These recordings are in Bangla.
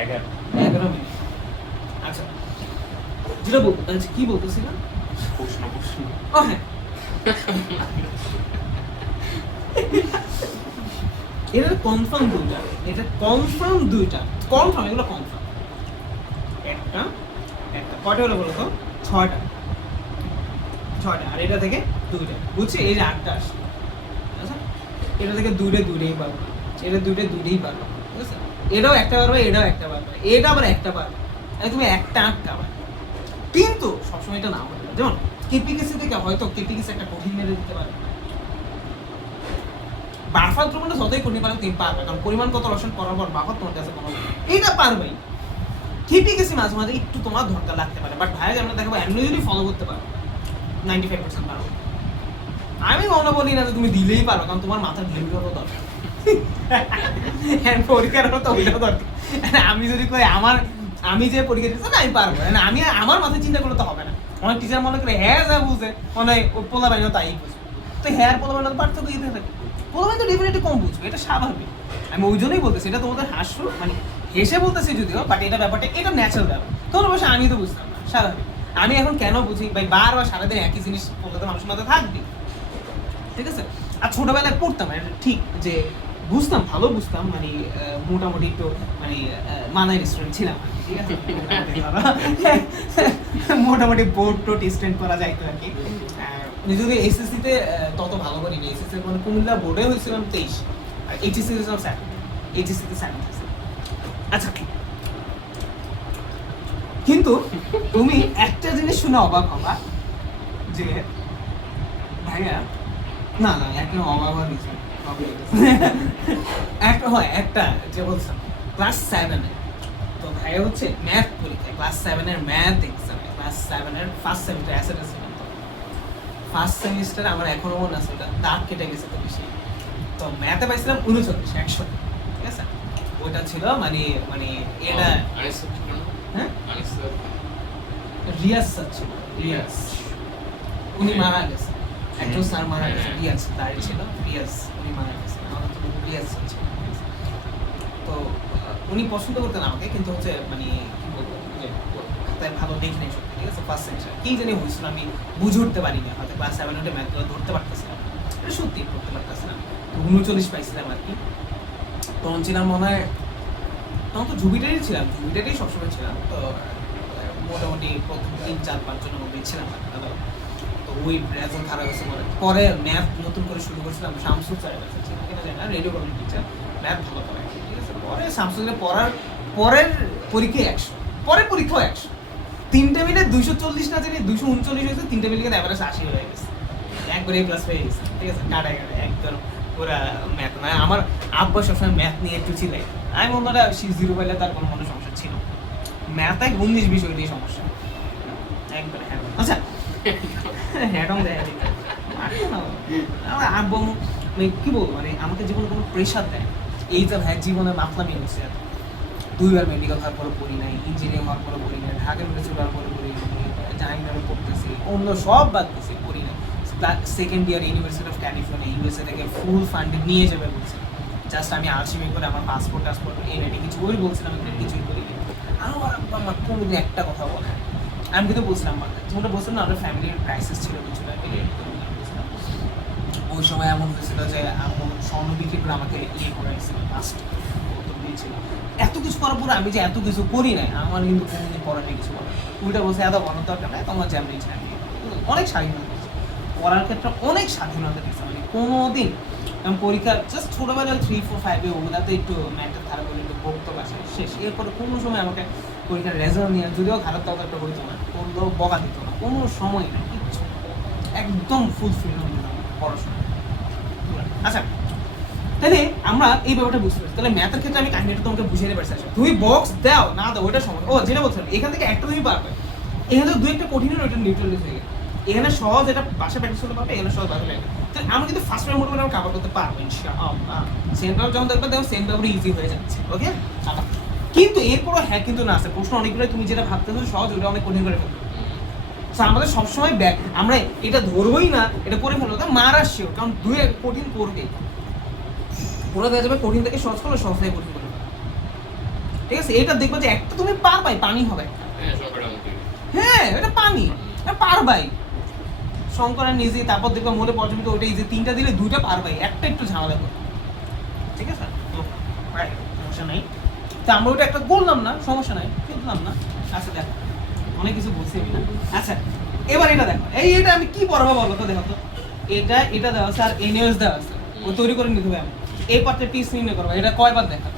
11 মিনিট। আচ্ছা, যেটা কি বলতেছিলাম? ও হ্যাঁ, এটা কনফার্ম দুইটা, এটা কনফার্ম দুইটা, কনফার্ম, এগুলো কনফার্ম। একটা একটা কয়টা হলো বলো তো? ছয়টা, আর এটা থেকে দুইটা, বুঝছি? এই যে 8টা আসে, আচ্ছা, এটা থেকে দুইটাই পারবো, এটা দুইটাই পারবো, ঠিক আছে? এটাও একটা পারবে, এটাও একটা পারবে, এটা আবার একটা পারবে, তুমি একটা আটকাবা। কিন্তু সবসময় এটা না হতে পারে, যেমন কেপিকেসি থেকে হয়তো কেপিকেসি একটা কঠিন মেরে দিতে পারে, বাফার দ্রবণটা যতই কঠিন পারে তুমি পারবে, কারণ পরিমাণ কত রসায়ন করার পর বাফার তোমার কাছে কোনো এটা পারবেই। কেপিকেসি মাঝে মাঝে একটু তোমার দরকার লাগতে পারে, বাট ভাইয়া আমরা দেখাবো এমনি যদি ফলো করতে পারো 95% পারো। আমি মনে বলি না যে তুমি দিলেই পারো, কারণ তোমার মাথার ঢেউটারও দরকার, পরীক্ষারও তো ওইটাও দরকার। আমি যদি কই আমি যে পরীক্ষা দিচ্ছি না আমি পারবো না, আমি আমার মাথায় চিন্তা করলে তো হবে না। অনেক টিচার মনে করে হ্যাঁ যা বুঝে, অনেক পোলা বাইনও তাই বুঝে, তো হ্যাঁ পোলা বাইনও পার্থক্য এই থাকে, পোলা বাইন তো ডেফিনেটলি কম বুঝবে, এটা স্বাভাবিক। আমি ওই জন্যই বলতেছি, এটা তোমাদের হাস্য মানে হেসে বলতেছি যদিও, বাট এটা ব্যাপারটা এটা ন্যাচারাল ব্যাপার। তোমরা বসে আমি তো বুঝতাম না, স্বাভাবিক। আমি এখন কেন বুঝি ভাই, বারবার সারাদিন একই জিনিস বলতে তো মানুষের মাথায় থাকবে, ঠিক আছে? আর ছোটবেলায় পড়তাম ঠিক যে বুঝতাম, ভালো বুঝতাম, মানে মোটামুটি একটু মানে মানায় স্টুডেন্ট ছিলাম, ঠিক আছে? মোটামুটি বোর্ড টোট স্টুডেন্ট করা যাইতো আর কি। যদি এসএসসিতে তত ভালো করিনি, এসএসসি মানে কুমিল্লা বোর্ডে হয়েছিলাম 23, আর এইচএসসি হয়েছিলাম 7, এইচএসসিতে 7। আচ্ছা, কিন্তু তুমি একটা জিনিস শুনে অবাক হবা যে ভাইয়া, না একটা অবাক হওয়ার বিষয়, একটা যে বলছিলাম ক্লাস 7-এ, তো ভাইয়া হচ্ছে ম্যাথ পরীক্ষা, ক্লাস 7-এর ম্যাথ এক্সামে, ক্লাস 7-এর first semester assessment, first semester আমার এখনো মনে আছে, ওটা দাগ কেটে গেছে তো বেশি। তো ম্যাথে পাইছিলাম 39 ঠিক আছে? ওইটা ছিল মানে এটা হ্যাঁ রিয়াজ স্যার ছিল, রিয়াজ, উনি মারা গেছে, একজন স্যার মারা গেছে, রিয়াজ তাই ছিল, রিয়াজ উনি মারা গেছে, আমাদের তো রিয়াজ স্যার ছিল। তো উনি পছন্দ করতেন আমাকে, কিন্তু হচ্ছে মানে কি বলবো যে খাতায় ভালো দেখি নাই সত্যি, ঠিক আছে? ফার্স্ট সেমিস্টার কি জানি হয়েছিল আমি বুঝে উঠতে পারিনি, হয়তো ক্লাস 7-8 ম্যাথগুলো ধরতে পারতেছিলাম, এটা সত্যি ধরতে পারতেছিলাম। তো 39 পাইছিলাম আর কি। তখন ছিলাম মনে হয়, তখন তো জুবিটারই ছিলাম, জুবিটারই সবসময় ছিলাম। তো মোটামুটি প্রথম 3-4-5 জনের মধ্যেই ছিলাম। তো ওই রেজাল্ট খারাপ হয়েছে মনে, পরে ম্যাথ নতুন করে শুরু করছিলাম, শামসুর স্যারের কাছে ছিল কিনা জানি না, রেডিও কলেজ টিচার, ম্যাথ ভালো পড়ায়, ঠিক আছে? পরে শামসুকে পরের পরীক্ষায় 100, পরের পরীক্ষাও 100, 3টে মিলে 240 না জানি 239 হয়েছে, 3টে মিলে অ্যাভারেজ 80 হয়ে গেছে, একবারে এ প্লাস পেয়ে গেছে, ঠিক আছে? কাটায় একদম পুরা ম্যাথ না। আমার আব্বা সবসময় ম্যাথ নিয়ে একটু ছিল, আমি অন্যরা 0 পাইলে তার কোনো মনে সমস্যা ছিল, ম্যাথ 19 বিষয় দিয়ে সমস্যা একবারে। হ্যাঁ আচ্ছা, হ্যাডম দেয় আমার আব্বু, মানে কি বলবো, মানে আমাকে জীবনে কোনো প্রেশার দেয়, এই যে ভাই জীবনে মাতলামি হচ্ছে, 2বার মেডিকেল হওয়ার পরে পড়ি নাই, ইঞ্জিনিয়ারিং হওয়ার পরে পড়ি নাই, ঢাকা ইউনিভার্সিটি হওয়ার পরে পড়ি নাই, জাহাঙ্গীরে পড়তেছি, অন্য সব বাদ দিছি, পড়ি নাই। Second year university of California USA থেকে ফুল ফান্ডিং নিয়ে যাবে বলছে, জাস্ট আমি আলসিমি করে আমার পাসপোর্ট এনে কিছু করে বলছিলাম, আমি কিছুই করি নি। আমার কোনোদিন একটা কথা বলে, আমি কিন্তু বলছিলাম তোমরা বলছিলাম না আমাদের ফ্যামিলির ক্রাইসিস ছিল কিছুটা, ওই সময় এমন হয়েছিল যে আমার স্বর্ণ বিক্রি করে আমাকে করাইছিল, লাস্ট দিয়েছিল। এত কিছু করার পরে আমি যে এত কিছু করি নাই, আমার কিন্তু কোনোদিন পড়া নেই, কিছু বলে উল্টা বলছে এত বলার দরকার নাই, তোমার যেমনি চাই। অনেক স্বাধীনতা দিয়েছে পড়ার ক্ষেত্রে, অনেক স্বাধীনতা দিয়েছে, মানে কোনোদিন আমি পরীক্ষা জাস্ট ছোটোবেলায় 3-4-5-এ ওগুলাতে একটু ম্যাথের ধারা বলে একটু বকতো বাসে শেষ, এরপরে কোনো সময় আমাকে পরীক্ষার রেজাল্ট নিয়ে যদিও খারাপ তত একটা হইতো না, করলেও বকা দিত না, কোনো সময় না, কিচ্ছু, একদম ফুল ফ্রিডম দিতাম পড়াশোনা। আচ্ছা, তাহলে আমরা এই ব্যাপারটা বুঝতে পারছি, তাহলে ম্যাথের ক্ষেত্রে আমি কাহিনীটা তোমাকে বুঝিয়ে পারছি। তুমি বক্স দাও না দাও ওইটা সমস্যা, ও যেটা বলছিলাম এখান থেকে একটা তুমি পারবে, এখানে তো 2-1টা কঠিন ওইটা নিউট্রালাইজ হয়ে গেছে, এখানে সহজ এটা বাসা প্র্যাকটিস করতে পারবে, এখানে সহজ বাসা প্র্যাকটিস, তাহলে আমি কিন্তু ফার্স্ট টাইম মোটামুটি আমি কভার করতে পারবো ইনশাআল্লাহ। সেকেন্ড পেপার যখন দেখবে দেখো সেকেন্ড পেপার ইজি হয়ে যাচ্ছে, ওকে? আচ্ছা, কিন্তু এরপরও হ্যাঁ কিন্তু না আছে, প্রশ্ন অনেকগুলো তুমি যেটা ভাবতেছো সহজ ওটা অনেক কঠিন করে ফেলবে। আমাদের সবসময় আমরা এটা ধরবোই না, এটা করে ফেলবো, মারা শিওর, কারণ 2 কঠিন করবে, ওরা দেখা যাবে কঠিন থেকে সহজ করলে সহজ থেকে কঠিন করবে। ঠিক আছে, এটা দেখবে যে একটা তুমি পারবাই, পানি হবে একটা। হ্যাঁ এটা পানি, এটা পারবাই শঙ্করের নিজে, তারপর দেখবে মোলে পর্যন্ত ওইটা এই যে 3টা দিলে 2টা পারবাই, একটা একটু ঝামেলা করবে, ঠিক আছে সমস্যা নাই। তো আমরা ওটা একটা করলাম না, সমস্যা নাই, করলাম না। আচ্ছা দেখো অনেক কিছু বলছি আমি না। আচ্ছা এবার এটা দেখো, এটা আমি কি পড়াবো বলো তো, দেখো তো এটা দেওয়া আছে আর এনএস দেওয়া আছে, ও তৈরি করে নিতে হবে। আমি এই পাত্রে পিস নির্ণয় করবো, এটা কয়বার দেখা।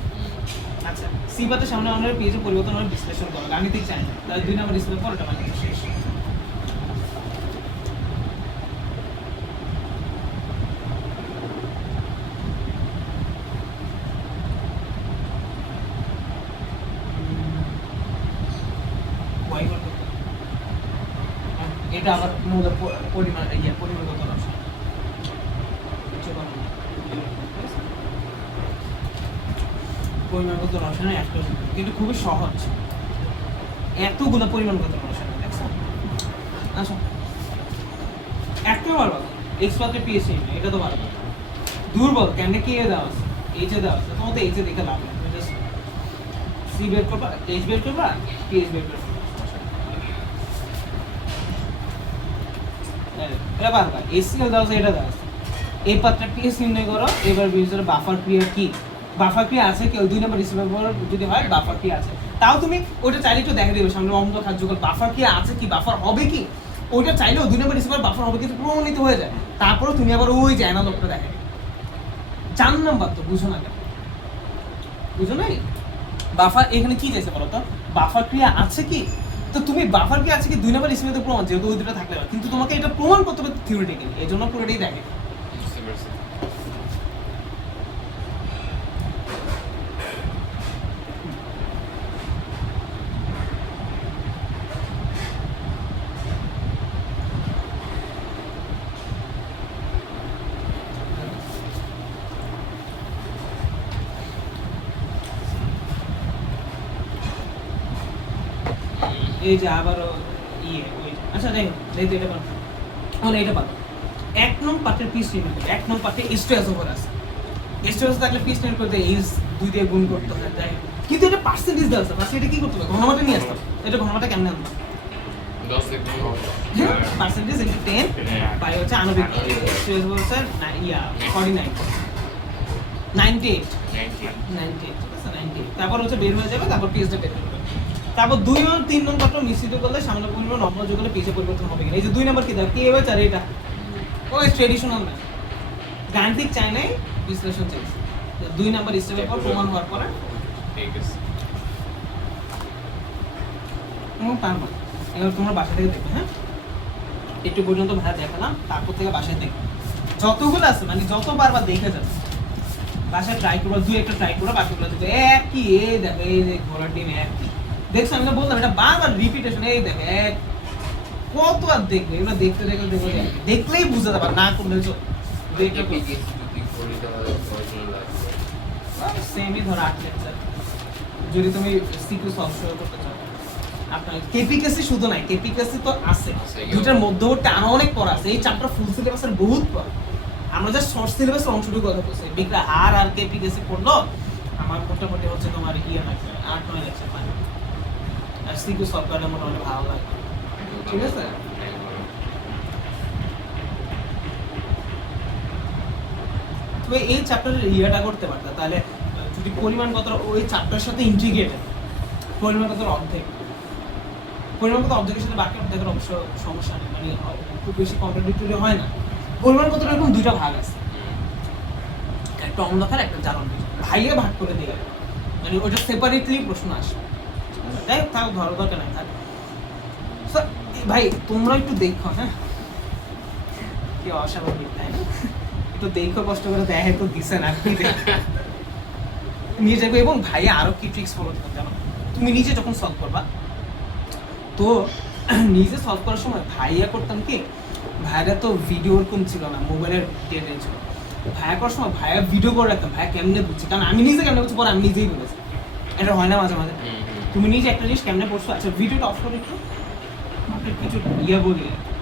আচ্ছা সি পাত্রের সামনে আমরা পেজে পরিবর্তন করে বিশ্লেষণ করবো, গাণিতিক চাই না, তাহলে 2 নম্বর ডিসপ্লে পর ওটা মানে শেষ। এটা আবার মূল পরিমাণ পরিমাণগত রসায়ন, পরিমাণগত রসায়নের একটা কিন্তু খুবই সহজ, এতগুলো পরিমাণগত রসায়ন দেখছো। আচ্ছা একটা পারবা এক্স পাত্রে পিএস এটা তো পারবা, দুর্বল কেন কি দেওয়া আছে, এইচে দেওয়া আছে, তোমার তো এইচে দেখে লাভ নেই, সি বের করবা, এইচ বের করবা, পিএস বের করবা, এটা পারবা। এসিএল দাও আছে, এটা দাও আছে, এই পাত্রে পিএস নির্ণয় করো। এবার বিবেচনা বাফার ক্রিয়া কি, বাফার ক্রিয়া আছে কি, 2 নম্বর রিসিভার যদি হয় বাফার ক্রিয়া আছে, তাও তুমি ওটা চাইলে একটু দেখা দিবে সামনে অঙ্ক কার্যকর বাফার ক্রিয়া আছে কি, বাফার হবে কি, ওইটা চাইলেও 2 নম্বর রিসিভার বাফার হবে কিন্তু প্রমাণিত হয়ে যায়, তারপরে তুমি আবার ওই যে অ্যানালগটা দেখা 4 নাম্বার তো বুঝো না কেন, বুঝো নাই বাফার এখানে কি চাইছে বলো তো, বাফার ক্রিয়া আছে কি, তো তুমি বাফার ক্রিয়া আছে কি 2 নম্বর রিসিভারে প্রমাণ, যেহেতু ওই দুটো থাকলে না, কিন্তু তোমাকে এটা প্রমাণ করতে হবে থিওরিটিক্যালি, এই জন্য পুরোটাই দেখে। এই যে আবারও আচ্ছা দেখো এটা পারো, এটা পারো। 1 নং পার্টের পিস নির্ণয় করতে, 1 নং পার্টে স্ট্রেস ওভার আছে, স্ট্রেস থাকলে পিস নির্ণয় করতে ইজ 2 দিয়ে গুণ করতে হয়, তাই কিন্তু এটা পার্সেন্টেজ দেওয়া আছে, পার্সেন্টেজ কি করতে হবে, ঘনমাত্রা নিয়ে আসতে হবে। এটা ঘনমাত্রা কেমনে আনবো, 10% into 10 বাই হচ্ছে আণবিক স্ট্রেস বলছে 49 98 ঠিক আছে 98, তারপর হচ্ছে বের হয়ে যাবে, তারপর পিএসটা বের হবে। তারপর 2 এবং 3 নং পাত্র মিশ্রিত করলে সামনে পরিমাণ নম্বর যোগ করলে পিএসে পরিবর্তন হবে কিনা। এই যে 2 নাম্বার কি দাও, কে এবার চার এটা ওই ট্রেডিশনাল না, গাণিতিক চাই নাই, বিশ্লেষণ চাইছে। 2 নাম্বার স্টেপের পর প্রমাণ হওয়ার পরে ঠিক আছে পারবা। এবার তোমরা বাসা থেকে দেখবে, হ্যাঁ একটু পর্যন্ত ভাড়া দেখালাম, তারপর থেকে বাসায় দেখবে যতগুলো আছে, মানে যত বারবার দেখে যাবে বাসায় ট্রাই করবা, 2 একটা ট্রাই করো, বাকিগুলো দেখবে একই। এই দেখো এই যে ঘোড়ার ডিম একই, দেখছো আমি তো বললাম এটা বারবার রিপিটেশন। এই দেখো এক কত আর দেখবে, এগুলো দেখতে দেখতে দেখবে দেখলেই বুঝতে যাবে, না করলে দেখে সেমই ধরো 8 লেকচার যদি তুমি সিকিউ সলভ করতে চাও। আপনার কেপিকেসি শুধু নাই, কেপিকেসি তো আছে, দুইটার মধ্যবর্তী আরো অনেক পড়া আছে, এই চ্যাপ্টার ফুল সিলেবাসের বহুত পড়া। আমরা জাস্ট শর্ট সিলেবাসের অংশটুকু কথা বলছি, বিকরা হার আর কেপিকেসি পড়লো আমার মোটামুটি হচ্ছে তোমার লাগবে 8-9 লেকচার পাই, আর সিকিউ সলভ করলে মোটামুটি ভালো লাগে, ঠিক আছে। তবে এই চ্যাপ্টারের ইয়েটা করতে পারতা, তাহলে যদি পরিমাণগত ওই চ্যাপ্টারের সাথে ইন্টিগ্রেটেড, পরিমাণগত অর্ধেক, পরিমাণগত অর্ধেকের সাথে বাকি অর্ধেকের অবশ্য সমস্যা নেই, মানে খুব বেশি কন্ট্রাডিক্টরি হয় না। পরিমাণগত এরকম 2টা ভাগ আছে, একটা অম্লকার একটা জারণ, ভাইয়ে ভাগ করে দিয়ে মানে ওটা সেপারেটলি প্রশ্ন আসে। যাই হোক থাক, ধরো দরকার নাই থাক। ভাই তোমরা একটু দেখো, হ্যাঁ কি অস্বাভাবিক তাই না, একটু দেখো কষ্ট করে, দেখে তো দিছে না নিয়ে যাবে। এবং ভাইয়া আরো কি ট্রিক্স ফলো করতে জানো, তুমি নিজে যখন সলভ করবা তো নিজে সলভ করার সময় ভাইয়া করতাম কি, ভাইয়া তো ভিডিও ওরকম ছিল না, মোবাইলের ডেটে ছিল, ভাইয়া করার সময় ভাইয়া ভিডিও করে রাখতাম, ভাইয়া কেমনে বুঝছি, কারণ আমি নিজে কেমনে বুঝছি পরে আমি নিজেই বলেছি, এটা হয় না মাঝে মাঝে। তুমি নিজে একটা জিনিস কেমনে পড়ছো, আচ্ছা ভিডিওটা অফ করে একটু কিছু ইয়ে বলি,